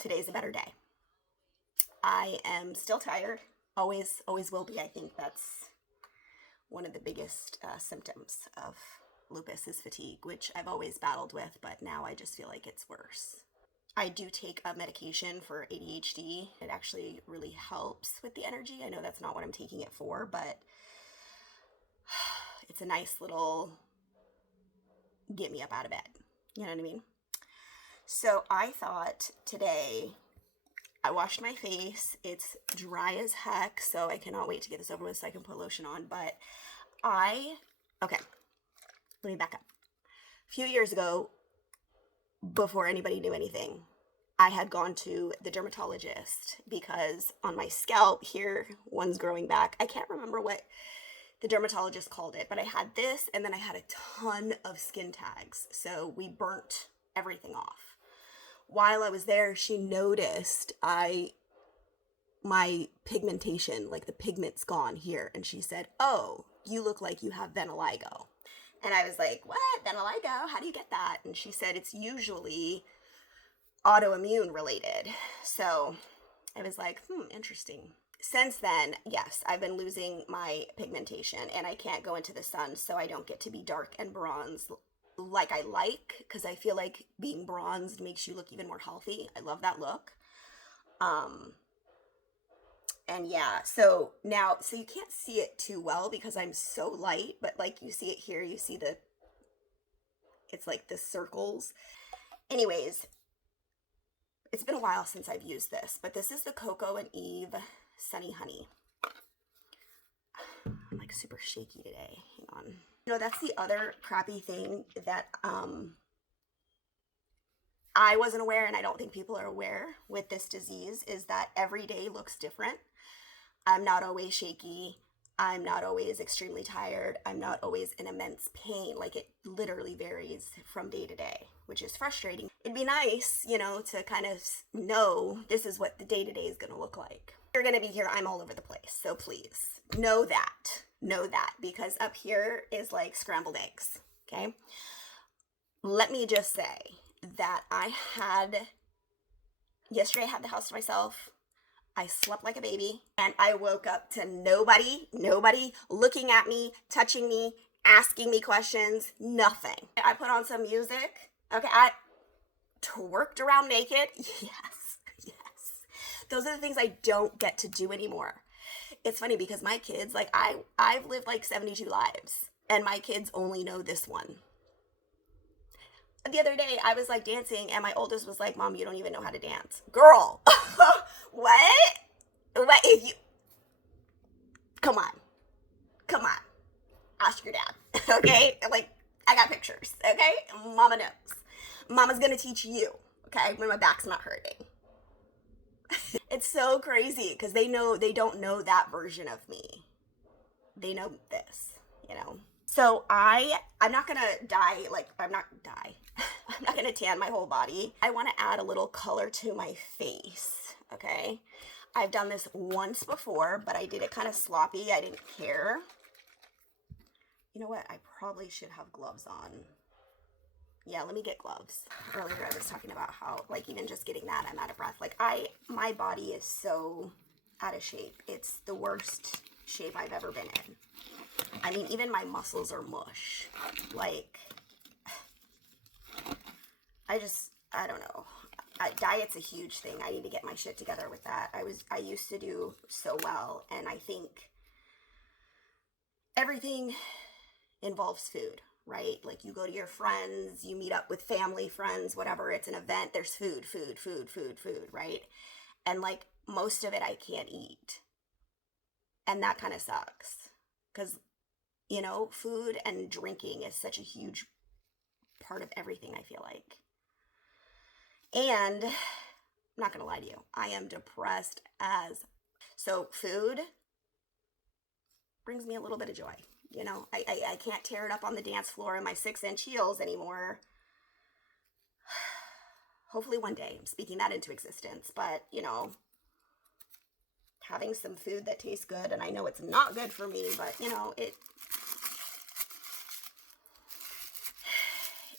today's a better day. I am still tired. Always will be. I think that's one of the biggest symptoms of lupus is fatigue, which I've always battled with, but now I just feel like it's worse. I do take a medication for ADHD. It actually really helps with the energy. I know that's not what I'm taking it for, but it's a nice little get me up out of bed. You know what I mean? So I thought today, I washed my face. It's dry as heck, so I cannot wait to get this over with so I can put lotion on. But okay, let me back up. A few years ago, before anybody knew anything, I had gone to the dermatologist because on my scalp here, one's growing back. I can't remember what the dermatologist called it, but I had this and then I had a ton of skin tags. So we burnt everything off. While I was there, she noticed my pigmentation, like the pigment's gone here. And she said, "Oh, you look like you have vitiligo." And I was like, "What? Vitiligo? How do you get that?" And she said, "It's usually autoimmune related." So I was like, interesting. Since then, yes, I've been losing my pigmentation and I can't go into the sun, so I don't get to be dark and bronze like I like, because I feel like being bronzed makes you look even more healthy. I love that look. And yeah, so you can't see it too well because I'm so light, but like you see it here, you see it's like the circles. Anyways, it's been a while since I've used this, but this is the Coco and Eve Sunny Honey. I'm like super shaky today. Hang on. That's the other crappy thing that I wasn't aware, and I don't think people are aware with this disease, is that every day looks different. I'm not always shaky. I'm not always extremely tired. I'm not always in immense pain. Like, it literally varies from day to day, which is frustrating. It'd be nice, to kind of know this is what the day-to-day is going to look like. You're going to be here. I'm all over the place. So please know that, because up here is like scrambled eggs. Okay. Let me just say that yesterday I had the house to myself. I slept like a baby and I woke up to nobody looking at me, touching me, asking me questions, nothing. I put on some music. Okay. I twerked around naked. Yes. Those are the things I don't get to do anymore. It's funny because my kids, like I've lived like 72 lives and my kids only know this one. The other day I was like dancing and my oldest was like, "Mom, you don't even know how to dance." Girl, what if you, come on, ask your dad. Okay, like I got pictures. Okay, mama knows. Mama's gonna teach you. Okay, when my back's not hurting. It's so crazy because they don't know that version of me. They know this, So I'm not gonna I'm not gonna tan my whole body. I want to add a little color to my face. Okay, I've done this once before, but I did it kind of sloppy. I didn't care. You know what? I probably should have gloves on. Yeah, let me get gloves. Earlier I was talking about how, like, even just getting that, I'm out of breath. Like, my body is so out of shape. It's the worst shape I've ever been in. I mean, even my muscles are mush. Like, I don't know. Diet's a huge thing. I need to get my shit together with that. I used to do so well, and I think everything involves food, right? Like, you go to your friends, you meet up with family, friends, whatever, it's an event, there's food, right? And like, most of it I can't eat. And that kind of sucks. Because, food and drinking is such a huge part of everything, I feel like. And I'm not going to lie to you, I am depressed as. So food brings me a little bit of joy. I can't tear it up on the dance floor in my 6-inch heels anymore. Hopefully one day, I'm speaking that into existence. But, having some food that tastes good, and I know it's not good for me, but,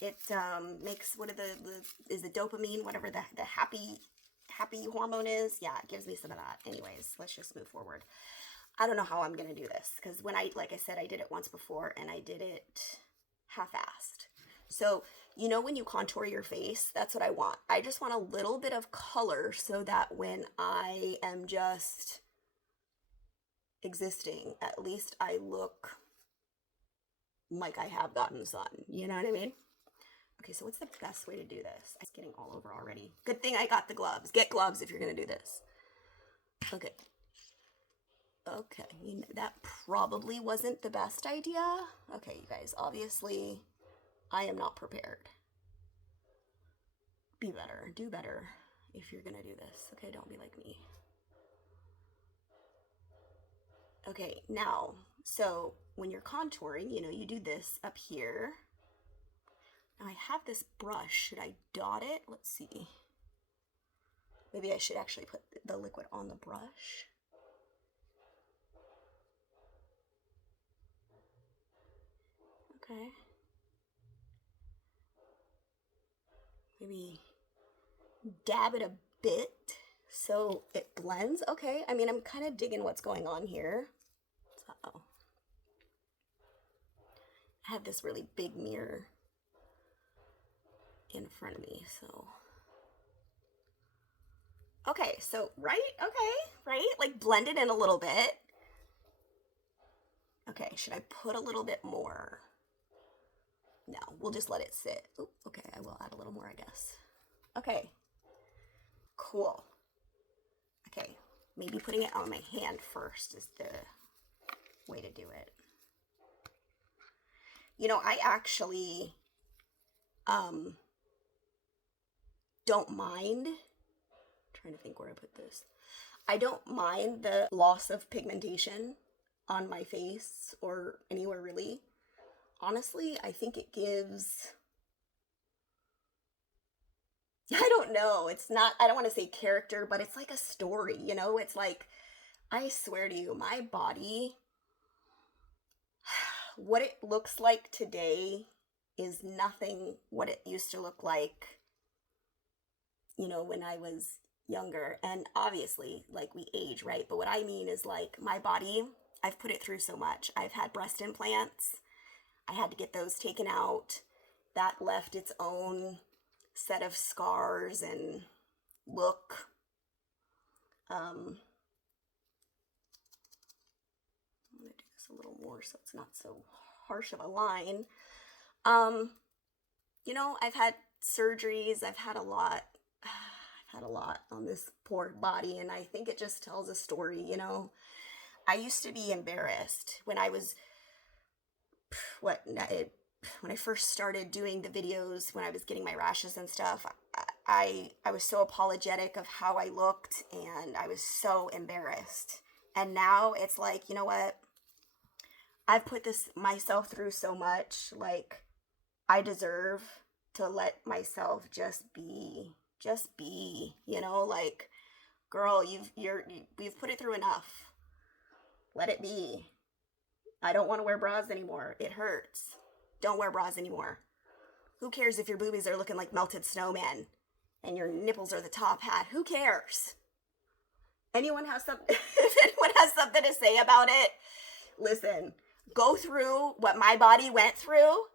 it makes, is the dopamine, whatever, the happy happy hormone is. Yeah, it gives me some of that. Anyways, let's just move forward. I don't know how I'm going to do this because like I said, I did it once before and I did it half-assed. So, you know, when you contour your face, that's what I want. I just want a little bit of color so that when I am just existing, at least I look like I have gotten sun. You know what I mean? Okay, so what's the best way to do this? It's getting all over already. Good thing I got the gloves. Get gloves if you're going to do this. Okay. Okay, that probably wasn't the best idea. Okay, you guys, obviously, I am not prepared. Be better, do better if you're gonna do this. Okay, don't be like me. Okay, now, so when you're contouring, you know, you do this up here. Now I have this brush. Should I dot it? Let's see. Maybe I should actually put the liquid on the brush. Okay. Maybe dab it a bit so it blends. Okay, I mean, I'm kind of digging what's going on here. So, I have this really big mirror in front of me, so. Okay, so, right? Okay, right? Like blend it in a little bit. Okay, should I put a little bit more? No, we'll just let it sit. Ooh, okay, I will add a little more, I guess. Okay, cool. Okay, maybe putting it on my hand first is the way to do it. You know, I actually don't mind. I'm trying to think where I put this. I don't mind the loss of pigmentation on my face or anywhere really. Honestly, I think it gives, I don't know, it's not, I don't want to say character, but it's like a story, you know? It's like, I swear to you, my body, what it looks like today is nothing what it used to look like, you know, when I was younger. And obviously, like, we age, right? But what I mean is, like, my body, I've put it through so much. I've had breast implants. I had to get those taken out. That left its own set of scars and look. I'm gonna do this a little more so it's not so harsh of a line. You know, I've had surgeries. I've had a lot. I've had a lot on this poor body, and I think it just tells a story, you know. I used to be embarrassed when I was when I first started doing the videos, when I was getting my rashes and stuff. I was so apologetic of how I looked, and I was so embarrassed. And now it's like, you know what? I've put this myself through so much. Like, I deserve to let myself just be, you know, like, girl, you've put it through enough. Let it be. I don't want to wear bras anymore. It hurts. Don't wear bras anymore. Who cares if your boobies are looking like melted snowmen and your nipples are the top hat? Who cares? Anyone have something? If anyone has something to say about it, listen. Go through what my body went through.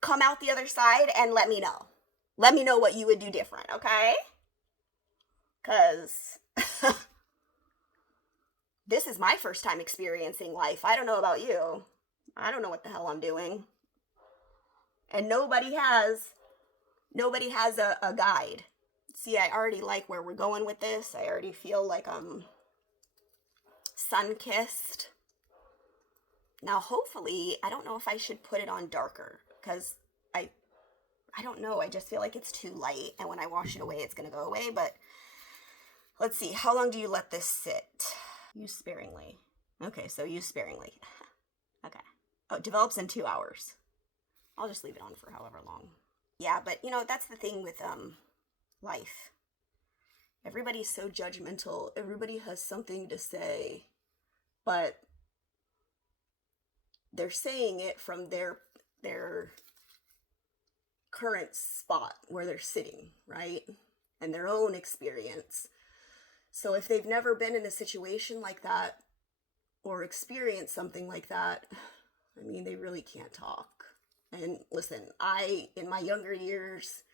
Come out the other side and let me know. Let me know what you would do different, okay? Because this is my first time experiencing life. I don't know about you. I don't know what the hell I'm doing. And nobody has a guide. See, I already like where we're going with this. I already feel like I'm sun-kissed. Now, hopefully, I don't know if I should put it on darker, because I don't know. I just feel like it's too light, and when I wash it away, it's going to go away. But let's see. How long do you let this sit? Use sparingly. Okay, so use sparingly. Okay. Oh, it develops in 2 hours. I'll just leave it on for however long. Yeah, but, you know, that's the thing with life. Everybody's so judgmental. Everybody has something to say, but they're saying it from their current spot where they're sitting, right? and their own experience. So if they've never been in a situation like that or experienced something like that, I mean, they really can't talk. And listen, in my younger years,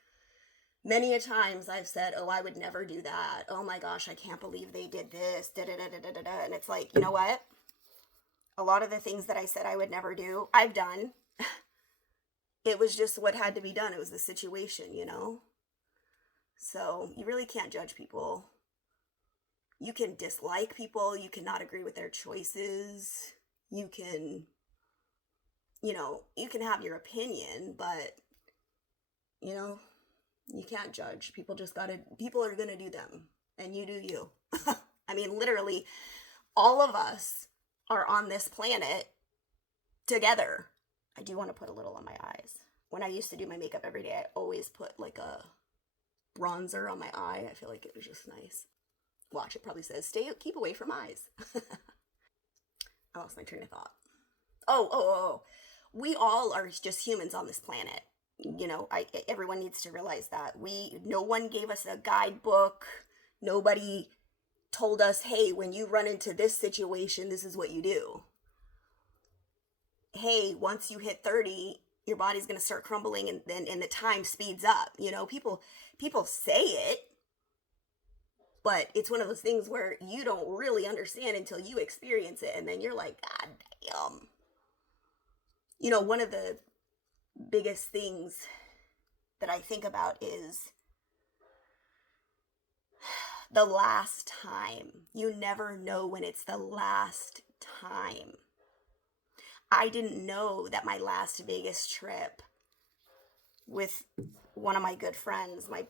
many a times I've said, oh, I would never do that. Oh my gosh, I can't believe they did this. Da, da, da, da, da, da. And it's like, you know what? A lot of the things that I said I would never do, I've done. It was just what had to be done. It was the situation, you know? So you really can't judge people. You can dislike people. You cannot agree with their choices. You can, you can have your opinion, but, you can't judge. People are going to do them, and you do you. I mean, literally, all of us are on this planet together. I do want to put a little on my eyes. When I used to do my makeup every day, I always put like a bronzer on my eye. I feel like it was just nice. Watch, it probably says, keep away from eyes. I lost my train of thought. Oh. We all are just humans on this planet. Everyone needs to realize that. No one gave us a guidebook. Nobody told us, hey, when you run into this situation, this is what you do. Hey, once you hit 30, your body's going to start crumbling and the time speeds up. People say it, but it's one of those things where you don't really understand until you experience it. And then you're like, God damn. One of the biggest things that I think about is the last time. You never know when it's the last time. I didn't know that my last Vegas trip with one of my good friends, my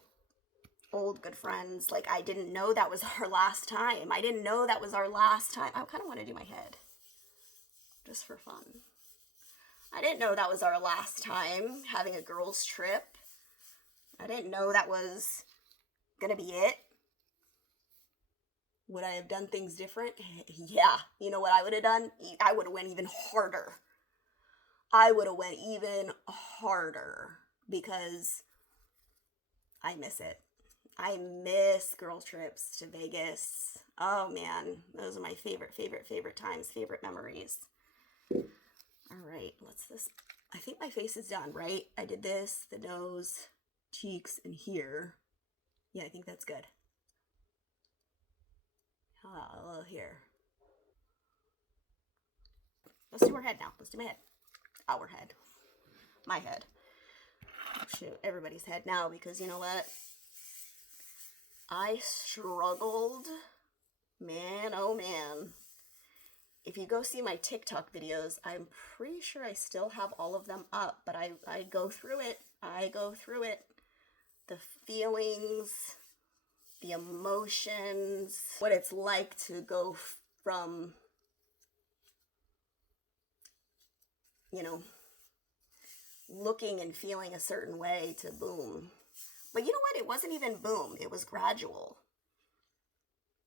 old good friends, like I didn't know that was our last time. I didn't know that was our last time. I kind of want to do my head just for fun. I didn't know that was our last time having a girls' trip. I didn't know that was gonna be it. Would I have done things different? Yeah. You know what I would have done? I would have went even harder. Because I miss it. I miss girls' trips to Vegas. Oh man, those are my favorite times, favorite memories. All right, I think my face is done, right? I did this, the nose, cheeks, and here. Yeah, I think that's good. A little here. Let's do our head now. Let's do my head. Our head. My head. Shoot, everybody's head now, because you know what? I struggled. Man, oh man. If you go see my TikTok videos, I'm pretty sure I still have all of them up, but I go through it. The feelings, the emotions, what it's like to go from, looking and feeling a certain way to boom. But you know what? It wasn't even boom. It was gradual.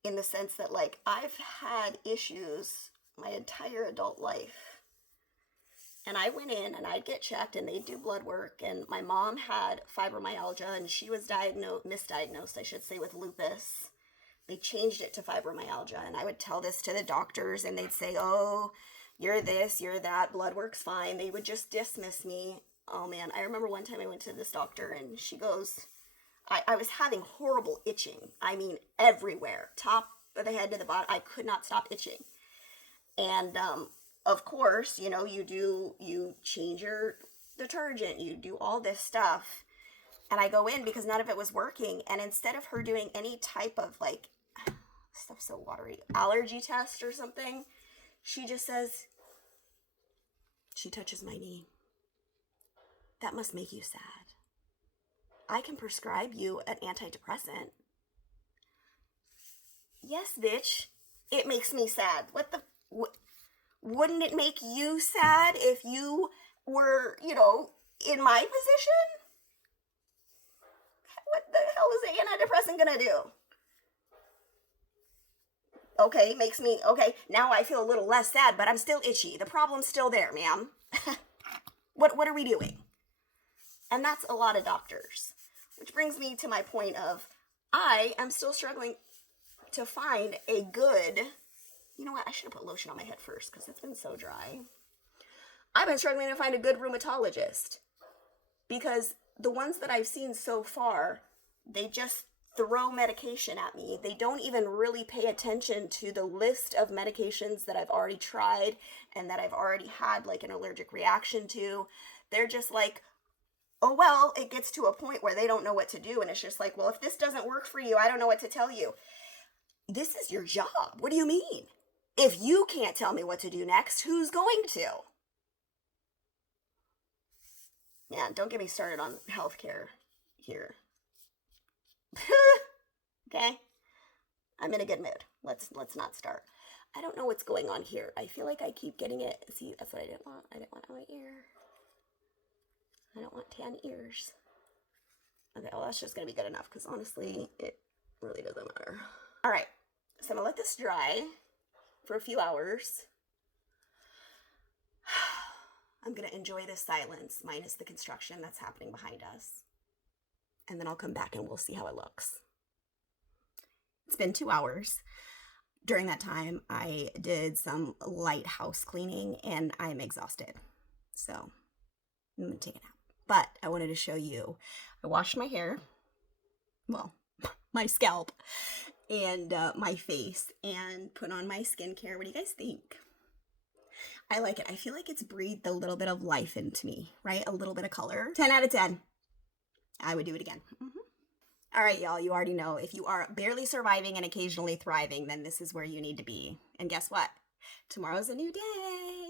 In the sense that, like, I've had issues my entire adult life. And I went in and I'd get checked and they'd do blood work. And my mom had fibromyalgia and she was misdiagnosed, I should say, with lupus. They changed it to fibromyalgia. And I would tell this to the doctors and they'd say, oh, you're this, you're that, blood work's fine. They would just dismiss me. Oh man, I remember one time I went to this doctor and she goes, I was having horrible itching. I mean, everywhere. Top of the head to the bottom. I could not stop itching. And, of course, you change your detergent, you do all this stuff. And I go in because none of it was working. And instead of her doing any type of, like, stuff's so watery, allergy test or something, she just says, she touches my knee. That must make you sad. I can prescribe you an antidepressant. Yes, bitch. It makes me sad. Wouldn't it make you sad if you were, in my position? What the hell is an antidepressant gonna do? Okay, now I feel a little less sad, but I'm still itchy. The problem's still there, ma'am. What are we doing? And that's a lot of doctors. Which brings me to my point of, I am still struggling to find a good, you know what, I should have put lotion on my head first because it's been so dry. I've been struggling to find a good rheumatologist because the ones that I've seen so far, they just throw medication at me. They don't even really pay attention to the list of medications that I've already tried and that I've already had like an allergic reaction to. They're just like, oh, well, it gets to a point where they don't know what to do. And it's just like, well, if this doesn't work for you, I don't know what to tell you. This is your job. What do you mean? If you can't tell me what to do next, who's going to? Yeah, don't get me started on healthcare here. Okay? I'm in a good mood. Let's not start. I don't know what's going on here. I feel like I keep getting it. See, that's what I didn't want. I didn't want my ear. I don't want tan ears. Okay, well, that's just going to be good enough because honestly, it really doesn't matter. All right, so I'm going to let this dry for a few hours. I'm going to enjoy this silence minus the construction that's happening behind us. And then I'll come back and we'll see how it looks. It's been 2 hours. During that time, I did some light house cleaning and I'm exhausted. So I'm going to take a nap. But I wanted to show you, I washed my hair, well, my scalp, and my face, and put on my skincare. What do you guys think? I like it. I feel like it's breathed a little bit of life into me, right? A little bit of color. 10 out of 10. I would do it again. All right, y'all, you already know. If you are barely surviving and occasionally thriving, then this is where you need to be. And guess what? Tomorrow's a new day.